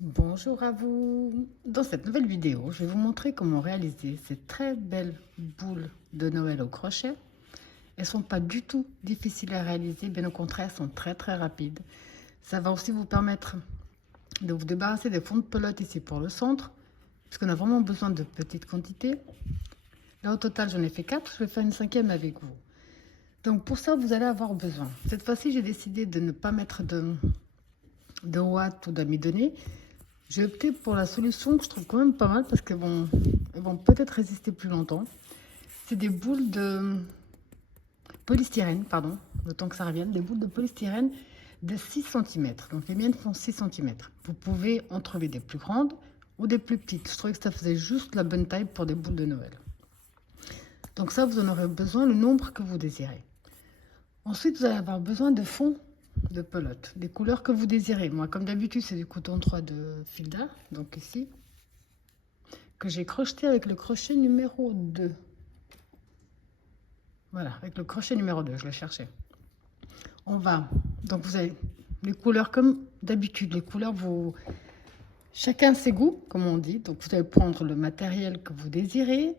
Bonjour à vous. Dans cette nouvelle vidéo, je vais vous montrer comment réaliser ces très belles boules de Noël au crochet. Elles sont pas du tout difficiles à réaliser, bien au contraire, elles sont très rapides. Ça va aussi vous permettre de vous débarrasser des fonds de pelote ici pour le centre, puisqu'on a vraiment besoin de petites quantités. Là, au total, j'en ai fait 4, je vais faire une cinquième avec vous. Donc pour ça, vous allez avoir besoin. Cette fois-ci, j'ai décidé de ne pas mettre de watts ou d'amidonné. J'ai opté pour la solution que je trouve quand même pas mal parce qu'elles vont peut-être résister plus longtemps. C'est des boules de polystyrène, pardon, le temps que ça revienne, des boules de polystyrène de 6 cm. Donc les miennes font 6 cm. Vous pouvez en trouver des plus grandes ou des plus petites. Je trouvais que ça faisait juste la bonne taille pour des boules de Noël. Donc ça, vous en aurez besoin le nombre que vous désirez. Ensuite, vous allez avoir besoin de fond de pelote, des couleurs que vous désirez. Moi, comme d'habitude, c'est du coton 3 de Filda, donc ici, que j'ai crocheté avec le crochet numéro 2. Voilà, avec le crochet numéro 2, je le cherchais. On va, donc vous avez les couleurs comme d'habitude, les couleurs, chacun ses goûts, comme on dit. Donc vous allez prendre le matériel que vous désirez.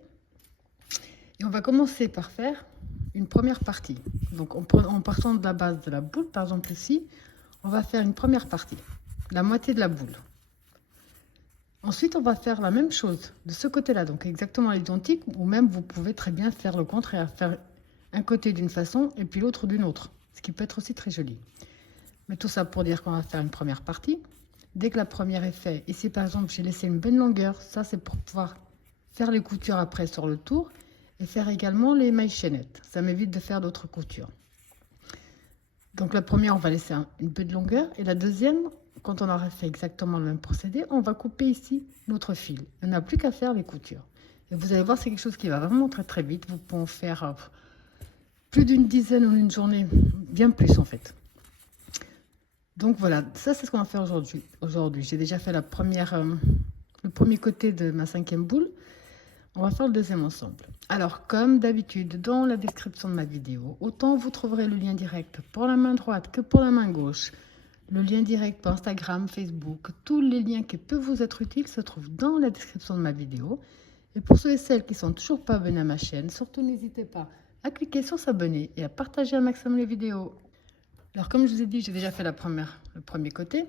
Et on va commencer par faire une première partie. Donc en partant de la base de la boule, par exemple ici, on va faire une première partie, la moitié de la boule. Ensuite, on va faire la même chose de ce côté-là, donc exactement l'identique, ou même vous pouvez très bien faire le contraire, faire un côté d'une façon et puis l'autre d'une autre, ce qui peut être aussi très joli. Mais tout ça pour dire qu'on va faire une première partie. Dès que la première est faite, ici par exemple, j'ai laissé une bonne longueur, ça c'est pour pouvoir faire les coutures après sur le tour et faire également les mailles chaînettes. Ça m'évite de faire d'autres coutures. Donc la première, on va laisser une bonne longueur et la deuxième, quand on aura fait exactement le même procédé, on va couper ici notre fil. On n'a plus qu'à faire les coutures. Et vous allez voir, c'est quelque chose qui va vraiment très vite. Vous pouvez en faire plus d'une dizaine en une journée, bien plus en fait. Donc voilà, ça c'est ce qu'on va faire aujourd'hui. J'ai déjà fait le premier côté de ma cinquième boule. On va faire le deuxième ensemble. Alors, comme d'habitude, dans la description de ma vidéo, autant vous trouverez le lien direct pour la main droite que pour la main gauche. Le lien direct pour Instagram, Facebook, tous les liens qui peuvent vous être utiles se trouvent dans la description de ma vidéo. Et pour ceux et celles qui ne sont toujours pas abonnés à ma chaîne, surtout n'hésitez pas à cliquer sur s'abonner et à partager un maximum les vidéos. Alors comme je vous ai dit, j'ai déjà fait le premier côté.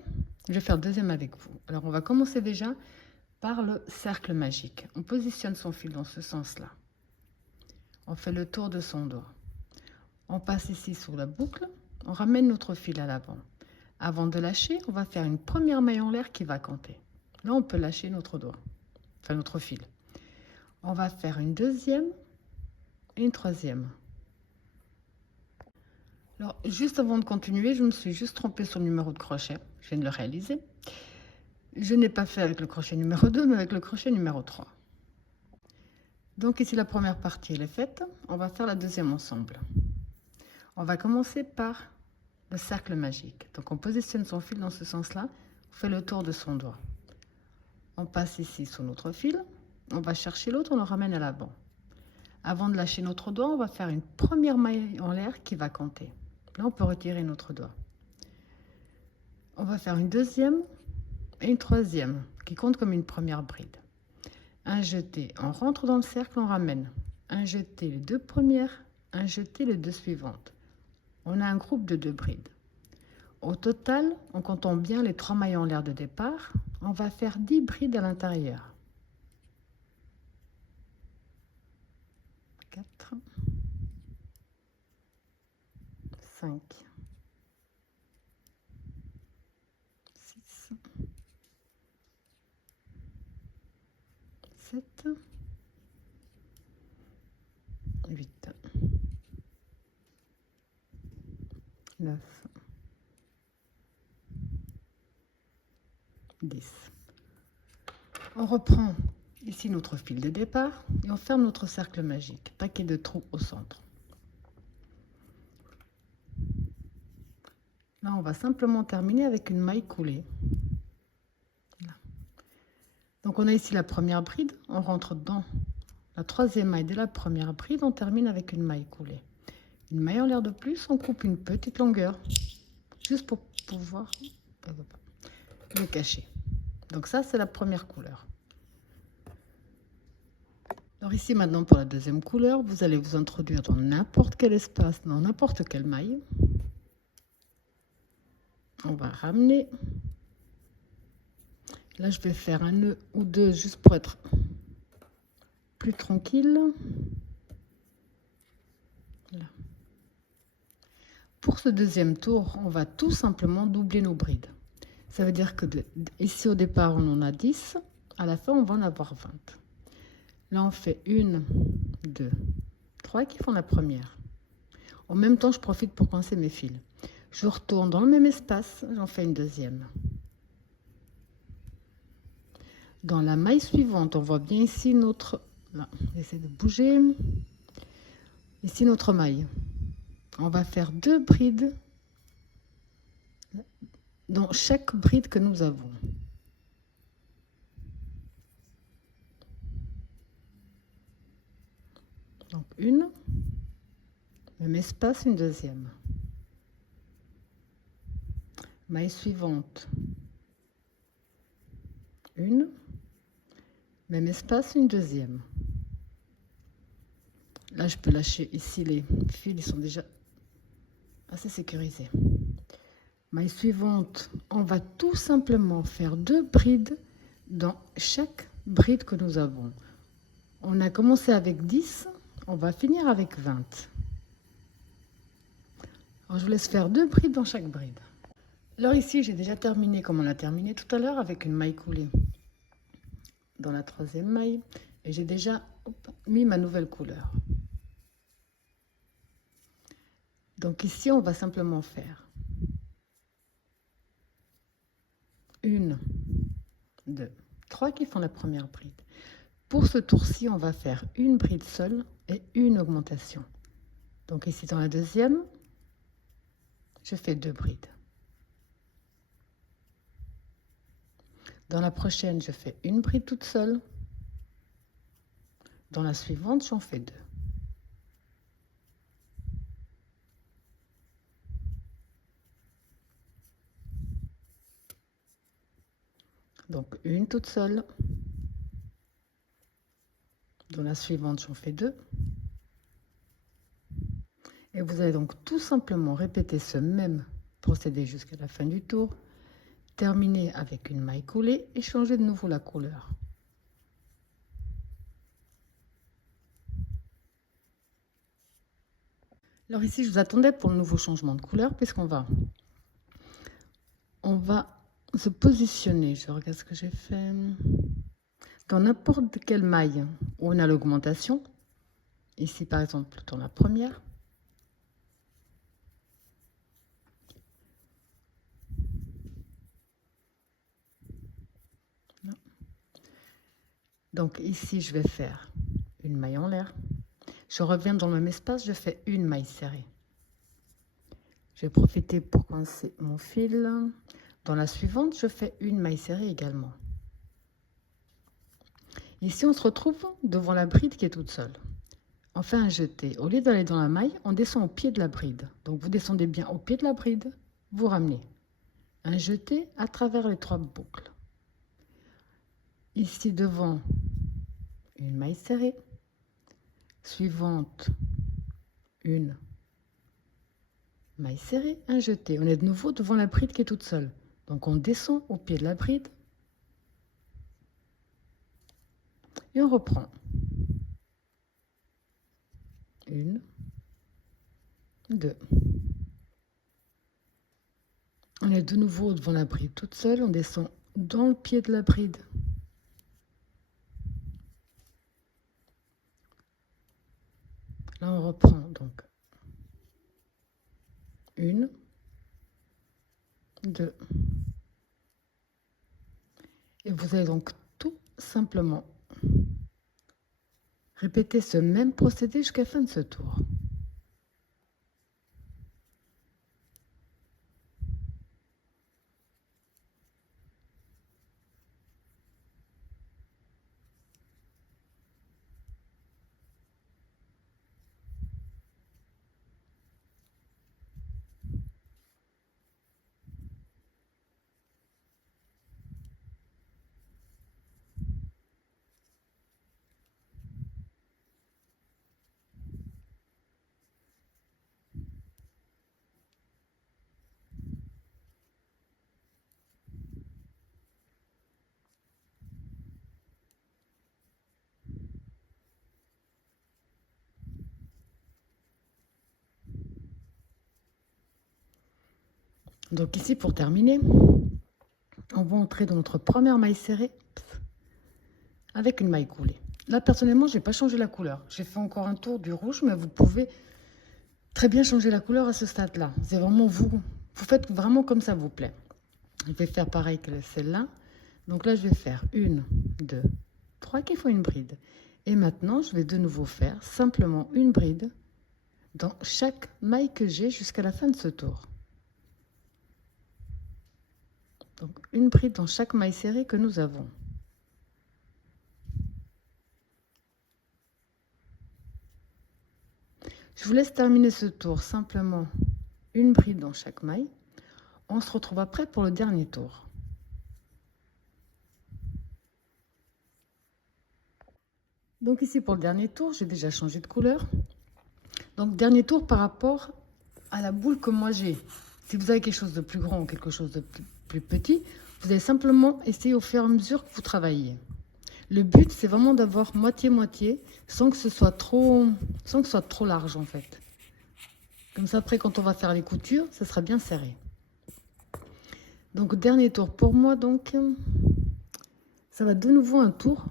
Je vais faire le deuxième avec vous. Alors on va commencer déjà par le cercle magique. On positionne son fil dans ce sens-là. On fait le tour de son doigt. On passe ici sur la boucle. On ramène notre fil à l'avant. Avant de lâcher, on va faire une première maille en l'air qui va compter. Là, on peut lâcher notre doigt, enfin notre fil. On va faire une deuxième et une troisième. Alors, juste avant de continuer, je me suis juste trompée sur le numéro de crochet. Je viens de le réaliser. Je n'ai pas fait avec le crochet numéro 2, mais avec le crochet numéro 3. Donc ici, la première partie, elle est faite. On va faire la deuxième ensemble. On va commencer par le cercle magique. Donc on positionne son fil dans ce sens-là. On fait le tour de son doigt. On passe ici sur notre fil. On va chercher l'autre, on le ramène à l'avant. Avant de lâcher notre doigt, on va faire une première maille en l'air qui va compter. Là, on peut retirer notre doigt. On va faire une deuxième et une troisième qui compte comme une première bride. Un jeté, on rentre dans le cercle, on ramène. Un jeté, les deux premières, un jeté, les deux suivantes. On a un groupe de 2 brides. Au total, en comptant bien les 3 mailles en l'air de départ, on va faire 10 brides à l'intérieur. 4, 5, 6, 7, 8, 9, 10. On reprend ici notre fil de départ et on ferme notre cercle magique. Paquet de trous au centre. Là, on va simplement terminer avec une maille coulée. Là. Donc, on a ici la première bride. On rentre dans la troisième maille de la première bride. On termine avec une maille coulée. Une maille en l'air de plus. On coupe une petite longueur juste pour pouvoir le cacher. Donc ça, c'est la première couleur. Alors ici, maintenant, pour la deuxième couleur, vous allez vous introduire dans n'importe quel espace, dans n'importe quelle maille. On va ramener. Là, je vais faire un nœud ou deux juste pour être plus tranquille. Là. Pour ce deuxième tour, on va tout simplement doubler nos brides. Ça veut dire que ici au départ, on en a 10. À la fin, on va en avoir 20. Là, on fait 1, 2, 3 qui font la première. En même temps, je profite pour coincer mes fils. Je retourne dans le même espace, j'en fais une deuxième. Dans la maille suivante, on voit bien ici notre... Là, j'essaie de bouger. Ici, notre maille. On va faire 2 brides dans chaque bride que nous avons. Donc une, même espace, une deuxième. Maille suivante. Une, même espace, une deuxième. Là, je peux lâcher ici les fils, ils sont déjà assez sécurisés. Maille suivante, on va tout simplement faire 2 brides dans chaque bride que nous avons. On a commencé avec 10, on va finir avec 20. Alors, je vous laisse faire 2 brides dans chaque bride. Alors ici, j'ai déjà terminé comme on a terminé tout à l'heure avec une maille coulée dans la troisième maille. Et j'ai déjà mis ma nouvelle couleur. Donc ici, on va simplement faire 1, 2, 3 qui font la première bride. Pour ce tour-ci, on va faire une bride seule et une augmentation. Donc ici, dans la deuxième, je fais 2 brides. Dans la prochaine, je fais une bride toute seule. Dans la suivante, j'en fais 2. Donc une toute seule. Dans la suivante, j'en fais 2. Et vous allez donc tout simplement répéter ce même procédé jusqu'à la fin du tour. Terminer avec une maille coulée et changer de nouveau la couleur. Alors ici, je vous attendais pour le nouveau changement de couleur puisqu'on va se positionner. Je regarde ce que j'ai fait. Dans n'importe quelle maille où on a l'augmentation, ici par exemple dans la première, donc ici je vais faire une maille en l'air, je reviens dans le même espace, je fais une maille serrée, je vais profiter pour coincer mon fil. Dans la suivante, je fais une maille serrée également. Ici on se retrouve devant la bride qui est toute seule. On fait un jeté. Au lieu d'aller dans la maille, on descend au pied de la bride. Donc vous descendez bien au pied de la bride, vous ramenez. Un jeté à travers les 3 boucles. Ici devant, une maille serrée. Suivante, une maille serrée, un jeté. On est de nouveau devant la bride qui est toute seule. Donc on descend au pied de la bride. Et on reprend. Une, 2. On est de nouveau devant la bride toute seule. On descend dans le pied de la bride. Là, on reprend donc 1, 2. Et vous allez donc tout simplement répéter ce même procédé jusqu'à la fin de ce tour. Donc ici, pour terminer, on va entrer dans notre première maille serrée avec une maille coulée. Là, personnellement, je n'ai pas changé la couleur. J'ai fait encore un tour du rouge, mais vous pouvez très bien changer la couleur à ce stade-là. C'est vraiment vous. Vous faites vraiment comme ça vous plaît. Je vais faire pareil que celle-là. Donc là, je vais faire 1, 2, 3 qui font une bride. Et maintenant, je vais de nouveau faire simplement une bride dans chaque maille que j'ai jusqu'à la fin de ce tour. Donc une bride dans chaque maille serrée que nous avons. Je vous laisse terminer ce tour simplement une bride dans chaque maille. On se retrouve après pour le dernier tour. Donc ici pour le dernier tour, j'ai déjà changé de couleur. Donc dernier tour par rapport à la boule que moi j'ai. Si vous avez quelque chose de plus grand ou quelque chose de plus petit, vous allez simplement essayer au fur et à mesure que vous travaillez. Le but, c'est vraiment d'avoir moitié-moitié sans que ce soit trop large en fait. Comme ça, après, quand on va faire les coutures, ça sera bien serré. Donc, dernier tour pour moi, donc, ça va de nouveau un tour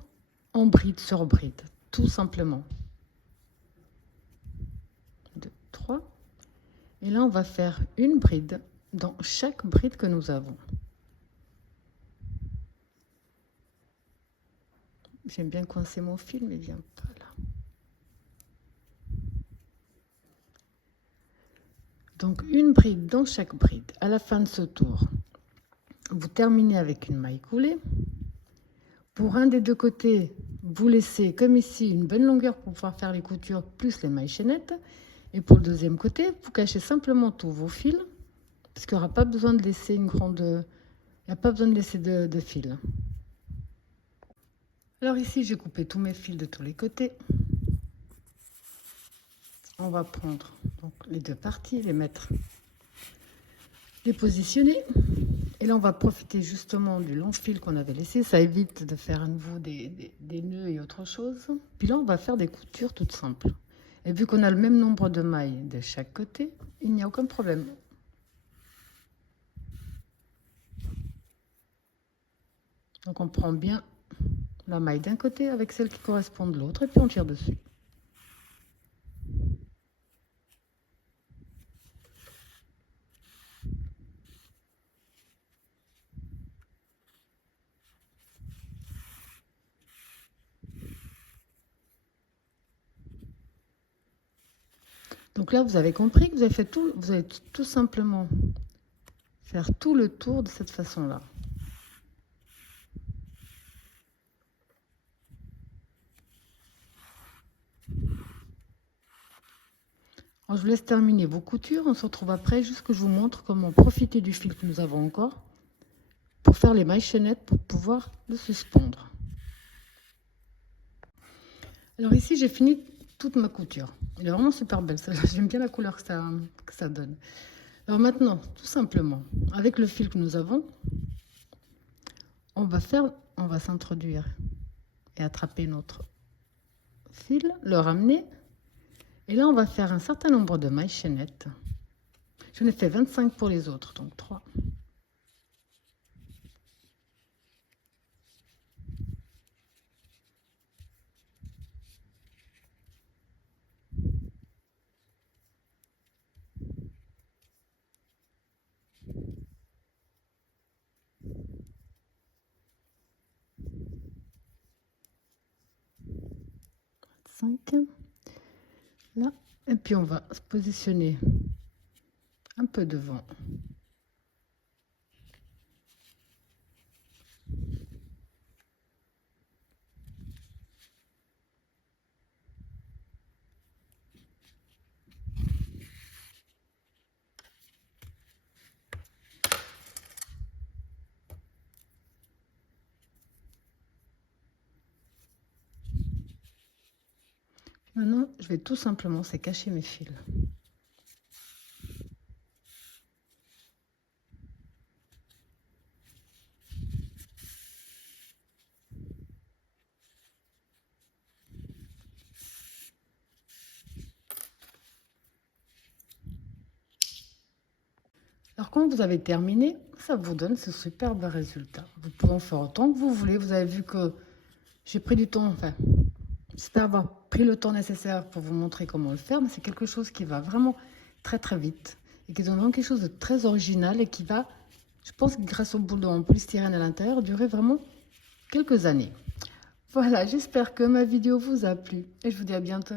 en bride sur bride, tout simplement. 2, 3. Et là, on va faire une bride dans chaque bride que nous avons. J'aime bien coincer mon fil, mais il vient pas là. Donc, une bride dans chaque bride. À la fin de ce tour, vous terminez avec une maille coulée. Pour un des deux côtés, vous laissez, comme ici, une bonne longueur pour pouvoir faire les coutures plus les mailles chaînettes. Et pour le deuxième côté, vous cachez simplement tous vos fils, parce qu'il n'y aura pas besoin de laisser une grande... Il n'y a pas besoin de laisser de fils. Alors ici, j'ai coupé tous mes fils de tous les côtés. On va prendre donc les deux parties, les mettre, les positionner. Et là, on va profiter justement du long fil qu'on avait laissé. Ça évite de faire à nouveau des nœuds et autre chose. Puis là, on va faire des coutures toutes simples. Et vu qu'on a le même nombre de mailles de chaque côté, il n'y a aucun problème. Donc on prend bien la maille d'un côté avec celle qui correspond de l'autre et puis on tire dessus. Donc là, vous avez compris que vous avez fait tout, vous allez tout simplement faire tout le tour de cette façon-là. Alors, je vous laisse terminer vos coutures. On se retrouve après, juste que je vous montre comment profiter du fil que nous avons encore pour faire les mailles chaînettes pour pouvoir le suspendre. Alors ici, j'ai fini toute ma couture. Elle est vraiment super belle. J'aime bien la couleur que ça donne. Alors maintenant, tout simplement, avec le fil que nous avons, on va s'introduire et attraper notre fil, le ramener. Et là, on va faire un certain nombre de mailles chaînettes. J'en ai fait 25 pour les autres, donc 3. 5 là, et puis on va se positionner un peu devant. Maintenant, je vais tout simplement cacher mes fils. Alors quand vous avez terminé, ça vous donne ce superbe résultat. Vous pouvez en faire autant que vous voulez. Vous avez vu que j'ai pris du temps, enfin, j'espère avoir pris le temps nécessaire pour vous montrer comment le faire, mais c'est quelque chose qui va vraiment très très vite et qui donne vraiment quelque chose de très original et qui va, je pense que grâce au boulot en polystyrène à l'intérieur, durer vraiment quelques années. Voilà, j'espère que ma vidéo vous a plu et je vous dis à bientôt.